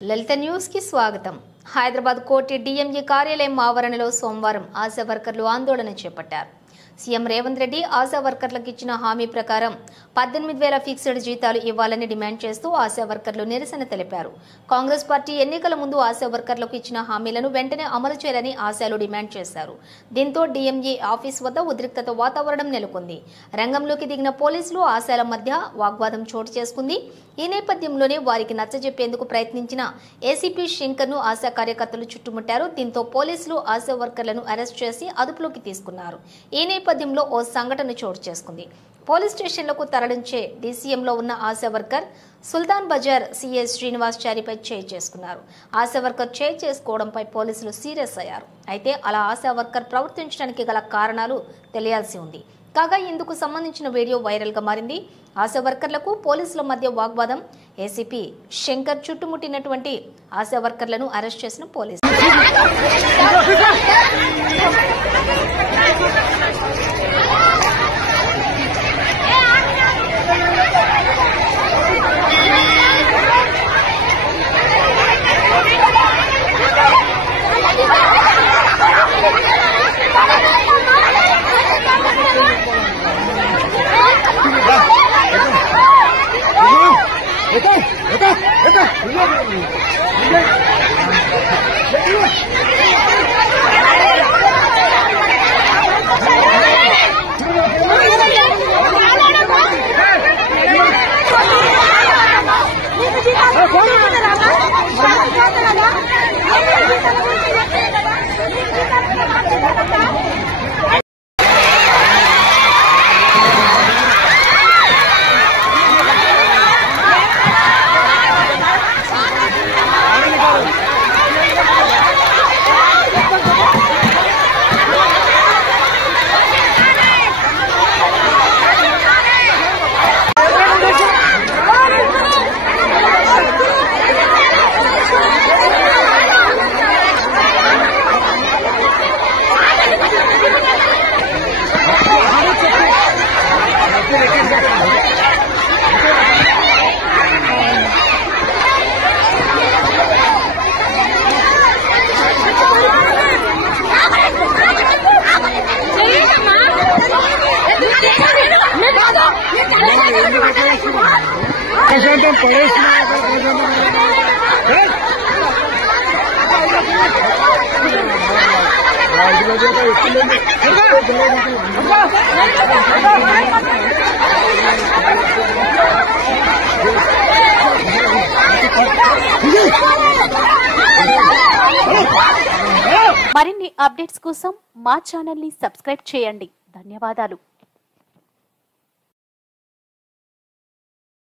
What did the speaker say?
లలిత news కి స్వాగతం। హైదరాబాద్ కోటి డిఎంజీ కార్యాలయం ఆవరణలో సోమవారం ఆశా వర్కర్లు ఆందోళన చేపట్టారు। సీఎం రేవంత్ రెడ్డి ఆశా వర్కర్లకు ఇచ్చిన హామీ ప్రకారం 18,000 ఫిక్స్డ్ జీతాలు ఇవ్వాలని డిమాండ్ చేస్తూ ఆశా వర్కర్లు నిరసన తెలిపారు। కాంగ్రెస్ పార్టీ ఎన్నికల ముందు ఆశా వర్కర్లకు ఇచ్చిన హామీలను వెంటనే అమలు చేయాలని ఆశాలు డిమాండ్ చేశారు। దీంతో డిఎంజీ ఆఫీస్ వద్ద ఉద్రిక్తత వాతావరణం నెలకొంది। రంగంలోకి దిగిన పోలీసులు ఆశాల మధ్య వాగ్వాదం చోటు చేసుకుంది। ఈ నేపథ్యంలోనే వారికి నచ్చజెప్పేందుకు ప్రయత్నించిన ఏసీపీ శంకర్ను ఆశా కార్యకర్తలు చుట్టుముట్టారు। దీంతో పోలీసులు ఆశా వర్కర్లను అరెస్ట్ చేసి అదుపులోకి తీసుకున్నారు। ఈ నేపథ్యంలో ఓ సంఘటన చోటు చేసుకుంది। పోలీస్ స్టేషన్లకు తరలించే డీసీఎంలో ఉన్న ఆశా వర్కర్ సుల్తాన్ బజార్ సీఏ శ్రీనివాస్ చారిపై చేయి చేసుకున్నారు। ఆశా వర్కర్ చేయి చేసుకోవడంపై పోలీసులు సీరియస్ అయ్యారు। అయితే అలా ఆశా వర్కర్ ప్రవర్తించడానికి గల కారణాలు తెలియాల్సి ఉంది। కాగా ఇందుకు సంబంధించిన వీడియో వైరల్ గా మారింది। ఆశా వర్కర్లకు పోలీసుల మధ్య వాగ్వాదం, ఏసీపీ శంకర్ చుట్టుముట్టినటువంటి ఆశా వర్కర్లను అరెస్ట్ చేసిన పోలీసులు। మరిన్ని అప్డేట్స్ కోసం మా ఛానల్ ని సబ్స్క్రైబ్ చేయండి। ధన్యవాదాలు।